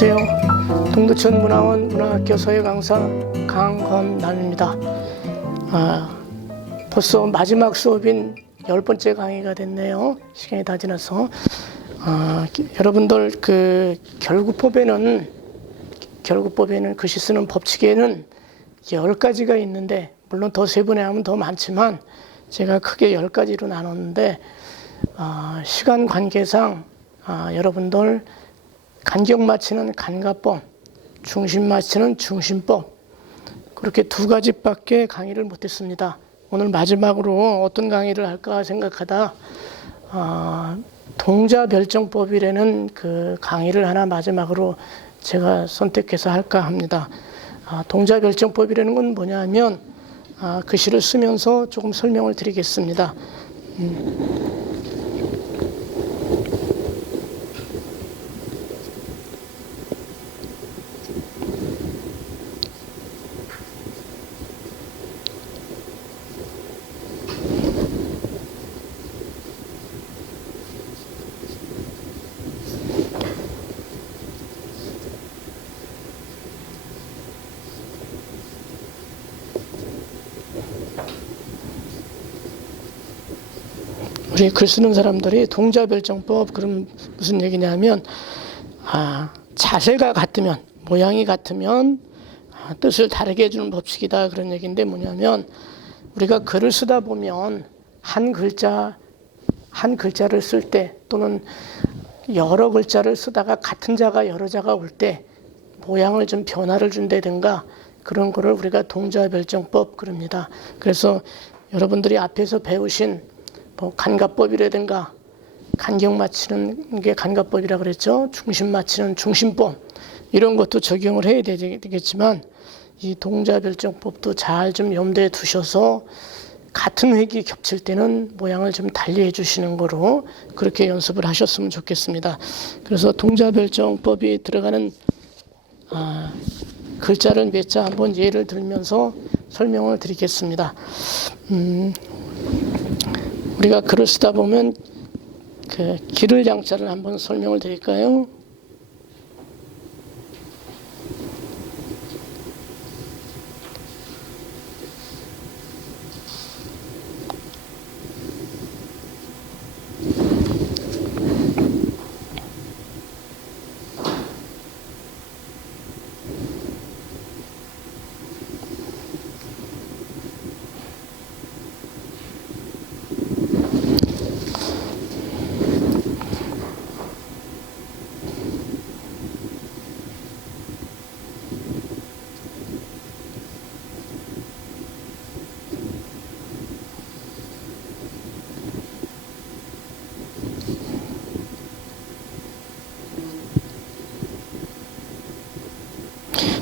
안녕하세요. 동두천 문화원 문화학교 서예 강사 강건남입니다. 벌써 마지막 수업인 10번째 강의가 됐네요. 시간이 다 지나서. 여러분들 결구법에는 글씨 쓰는 법칙에는 10가지가 있는데, 물론 더 세분화하면 더 많지만 제가 크게 10가지로 나눴는데, 시간 관계상 여러분들 간격 맞추는 간가법, 중심 맞추는 중심법, 그렇게 2가지밖에 강의를 못했습니다. 오늘 마지막으로 어떤 강의를 할까 생각하다 동자별정법이라는 그 강의를 하나 마지막으로 제가 선택해서 할까 합니다. 동자별정법이라는 건 뭐냐면 글씨를 쓰면서 조금 설명을 드리겠습니다. 우리 글 쓰는 사람들이 동자별정법, 그럼 무슨 얘기냐면 자세가 같으면, 모양이 같으면 뜻을 다르게 해주는 법칙이다, 그런 얘기인데, 뭐냐면 우리가 글을 쓰다 보면 한 글자를 쓸 때, 또는 여러 글자를 쓰다가 같은 자가 여러 자가 올 때 모양을 좀 변화를 준다든가, 그런 거를 우리가 동자별정법 그럽니다. 그래서 여러분들이 앞에서 배우신 간가법이라든가, 간격 맞추는 게 간가법이라 그랬죠. 중심 맞추는 중심법, 이런 것도 적용을 해야 되겠지만, 이 동자별정법도 잘 좀 염두에 두셔서 같은 획이 겹칠 때는 모양을 좀 달리 해주시는 거로 그렇게 연습을 하셨으면 좋겠습니다. 그래서 동자별정법이 들어가는 글자를 몇 자 한번 예를 들면서 설명을 드리겠습니다. 우리가 글을 쓰다 보면 기를 양자를 한번 설명을 드릴까요?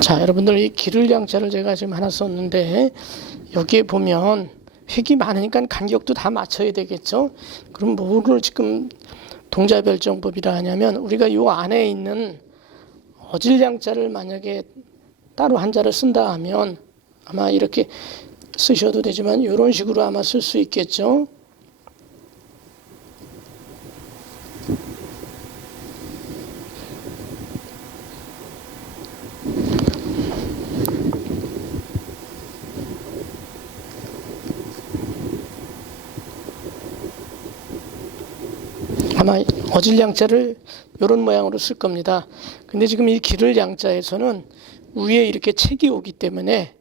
자, 여러분들 이 기를 양자를 제가 지금 하나 썼는데, 여기에 보면 획이 많으니까 간격도 다 맞춰야 되겠죠. 그럼 뭐를 지금 동자별정법이라 하냐면, 우리가 요 안에 있는 어질 양자를 만약에 따로 한자를 쓴다 하면 아마 이렇게 쓰셔도 되지만 이런 식으로 아마 쓸 수 있겠죠. 아마 어질 양자를 이런 모양으로 쓸 겁니다. 근데 지금 이 기를 양자에서는 위에 이렇게 책이 오기 때문에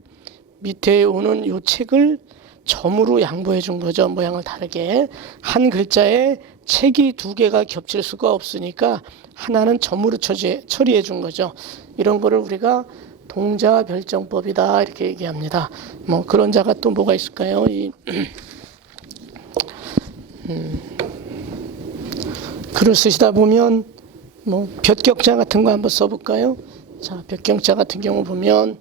밑에 오는 이 책을 점으로 양보해 준 거죠. 모양을 다르게. 한 글자에 책이 2개가 겹칠 수가 없으니까 하나는 점으로 처리해 준 거죠. 이런 거를 우리가 동자별정법이다, 이렇게 얘기합니다. 그런 자가 또 뭐가 있을까요? 글을 쓰시다 보면 볕격자 같은 거 한번 써볼까요? 자, 볕격자 같은 경우 보면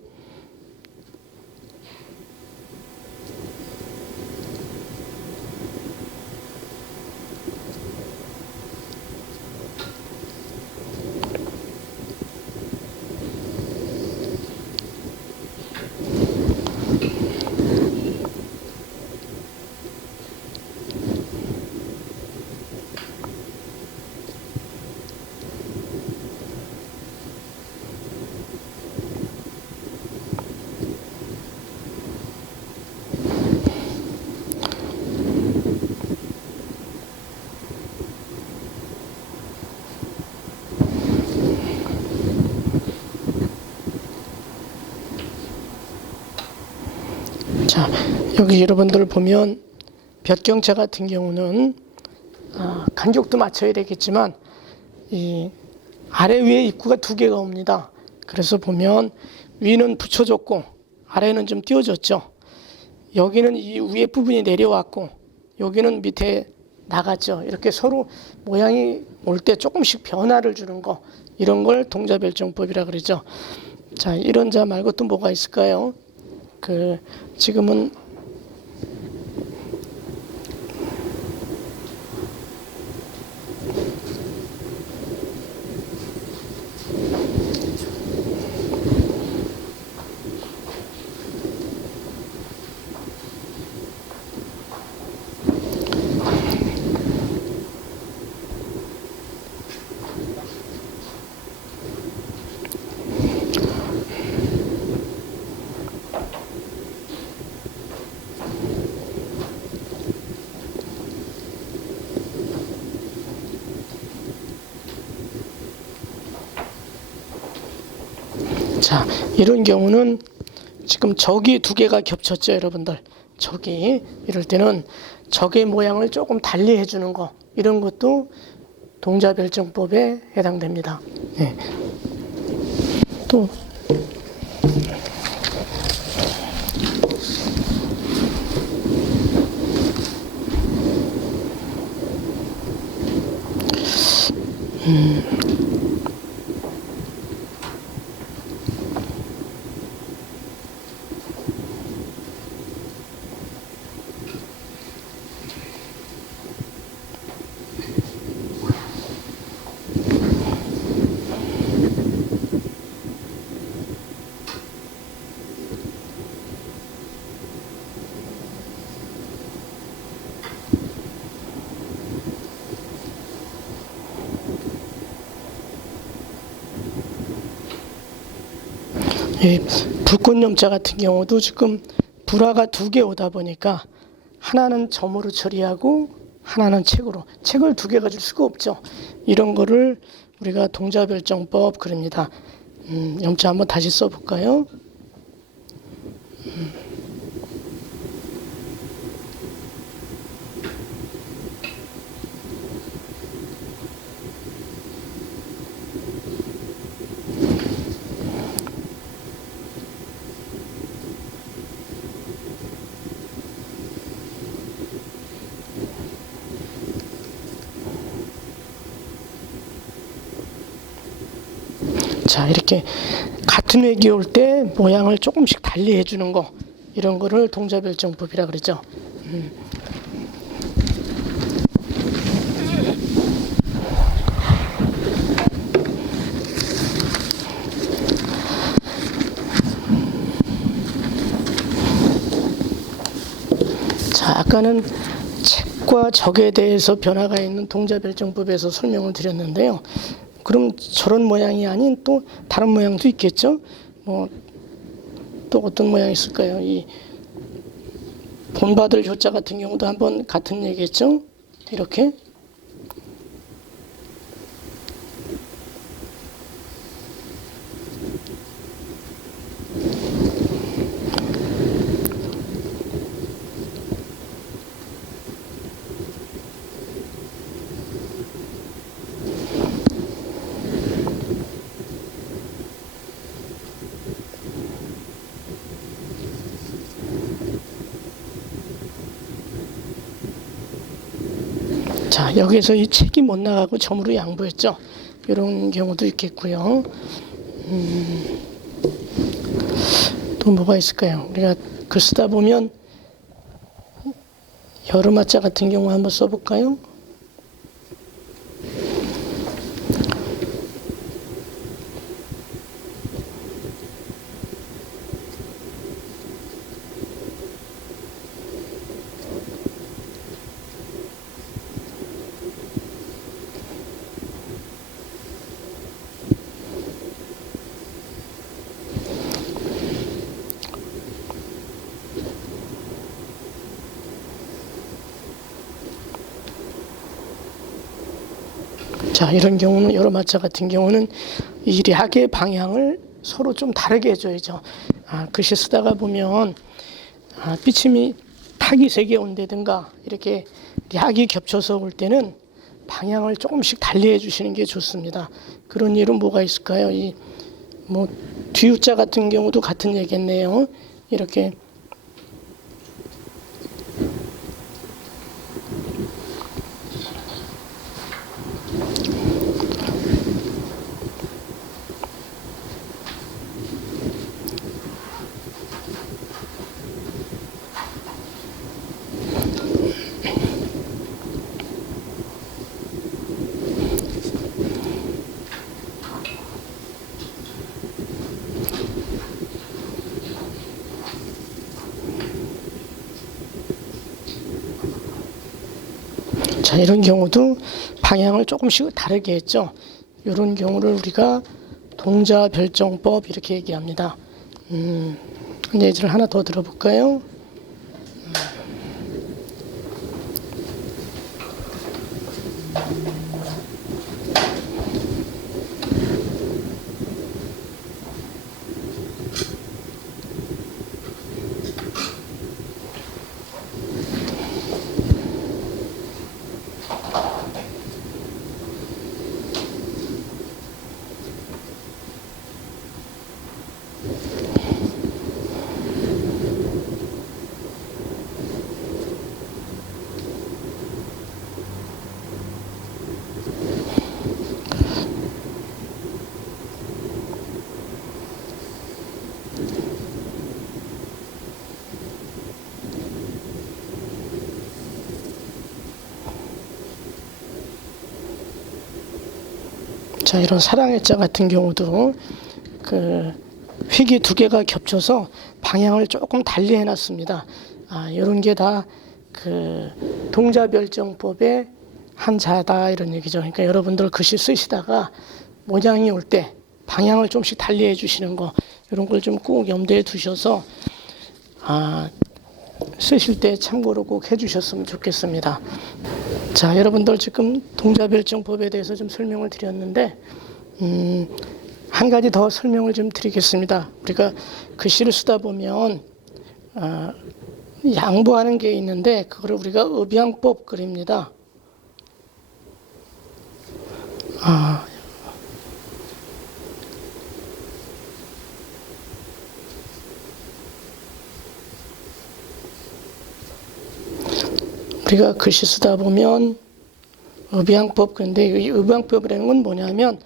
자, 여기 여러분들 보면 볕경차 같은 경우는 간격도 맞춰야 되겠지만 이 아래 위에 입구가 두 개가 옵니다. 그래서 보면 위는 붙여줬고 아래는 좀 띄워졌죠. 여기는 이 위에 부분이 내려왔고 여기는 밑에 나갔죠. 이렇게 서로 모양이 올 때 조금씩 변화를 주는 거, 이런 걸 동자별정법이라 그러죠. 자, 이런 자 말고 또 뭐가 있을까요? 지금은 자, 이런 경우는 지금 적이 두 개가 겹쳤죠, 여러분들. 적이 이럴 때는 적의 모양을 조금 달리 해주는 거, 이런 것도 동자별정법에 해당됩니다. 네. 또 이 불꽃염자 같은 경우도 지금 불화가 두 개 오다 보니까 하나는 점으로 처리하고 하나는 책으로, 책을 두 개 가질 수가 없죠. 이런 거를 우리가 동자별정법 그럽니다. 염자 한번 다시 써볼까요? 자, 이렇게 같은 획이 올 때 모양을 조금씩 달리 해주는 거, 이런 거를 동자별정법이라 그러죠. 자, 아까는 책과 적에 대해서 변화가 있는 동자별정법에서 설명을 드렸는데요. 그럼 저런 모양이 아닌 또 다른 모양도 있겠죠? 또 어떤 모양이 있을까요? 이 본받을 효자 같은 경우도 한번 같은 얘기겠죠? 이렇게. 자, 여기서 이 책이 못 나가고 점으로 양보했죠. 이런 경우도 있겠고요. 또 뭐가 있을까요? 우리가 글 쓰다 보면 여름화자 같은 경우 한번 써볼까요? 자, 이런 경우는 여름화자 같은 경우는 이 략의 방향을 서로 좀 다르게 해줘야죠. 글씨 쓰다가 보면 삐침이 탁이 세게 온다든가 이렇게 약이 겹쳐서 올 때는 방향을 조금씩 달리해 주시는 게 좋습니다. 그런 일은 뭐가 있을까요? 뒤우자 같은 경우도 같은 얘기겠네요. 이렇게 자, 이런 경우도 방향을 조금씩 다르게 했죠. 이런 경우를 우리가 동자별정법 이렇게 얘기합니다. 예제를 하나 더 들어볼까요? 자, 이런 사랑의 자 같은 경우도 획이 두 개가 겹쳐서 방향을 조금 달리 해놨습니다. 이런 게 다 동자별정법의 한 자다 이런 얘기죠. 그러니까 여러분들 글씨 쓰시다가 모양이 올 때 방향을 좀씩 달리 해주시는 거 이런 걸 좀 꼭 염두에 두셔서 쓰실 때 참고로 꼭 해주셨으면 좋겠습니다. 자, 여러분들 지금 동자별정법에 대해서 좀 설명을 드렸는데 한 가지 더 설명을 좀 드리겠습니다. 우리가 글씨를 쓰다 보면 양보하는 게 있는데 그거를 우리가 업양법 그립니다. 우리가 글씨 쓰다 보면 업양법, 근데 이 업양법이라는 건 뭐냐면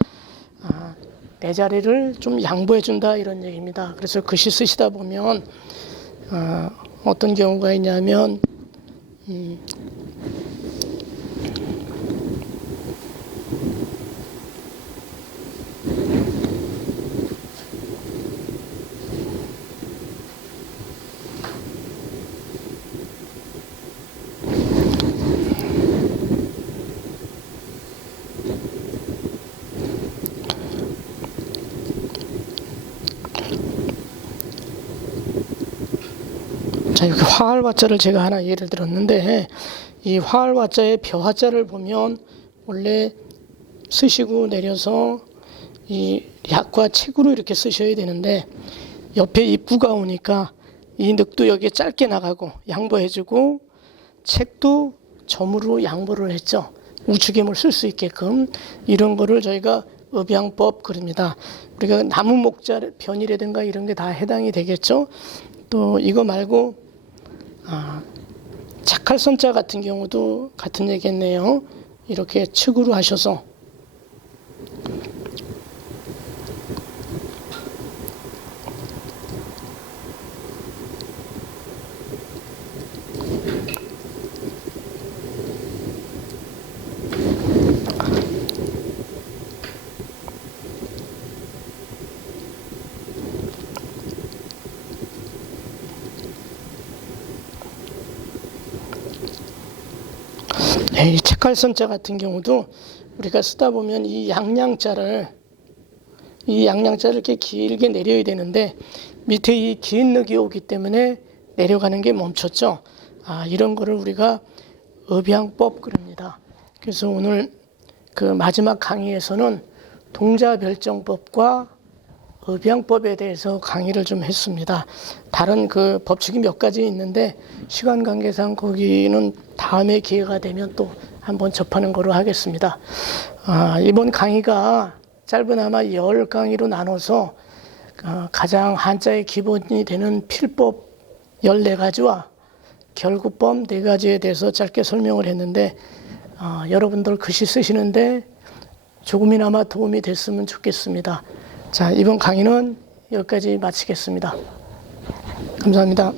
내 자리를 좀 양보해 준다 이런 얘기입니다. 그래서 글씨 쓰시다 보면 어떤 경우가 있냐면 자, 여기 화할화자를 제가 하나 예를 들었는데 이 화할화자의 벼화자를 보면 원래 쓰시고 내려서 이 약과 책으로 이렇게 쓰셔야 되는데 옆에 입구가 오니까 이 늑도 여기에 짧게 나가고 양보해주고 책도 점으로 양보를 했죠. 우측임을 쓸 수 있게끔 이런 거를 저희가 업양법 그럽니다. 우리가 나무 목자 변이라든가 이런 게 다 해당이 되겠죠. 또 이거 말고 착할선자 같은 경우도 같은 얘기겠네요. 이렇게 측으로 하셔서 이 책갈선자 같은 경우도 우리가 쓰다 보면 이 양양자를 이렇게 길게 내려야 되는데 밑에 이 긴 늑이 오기 때문에 내려가는 게 멈췄죠. 이런 거를 우리가 업양법 그럽니다. 그래서 오늘 그 마지막 강의에서는 동자별정법과 업양법에 대해서 강의를 좀 했습니다. 다른 그 법칙이 몇 가지 있는데 시간 관계상 거기는 다음에 기회가 되면 또 한번 접하는 거로 하겠습니다. 이번 강의가 짧으나마 10강의로 나눠서 가장 한자의 기본이 되는 필법 14가지와 결구법 4가지에 대해서 짧게 설명을 했는데 여러분들 글씨 쓰시는데 조금이나마 도움이 됐으면 좋겠습니다. 자, 이번 강의는 여기까지 마치겠습니다. 감사합니다.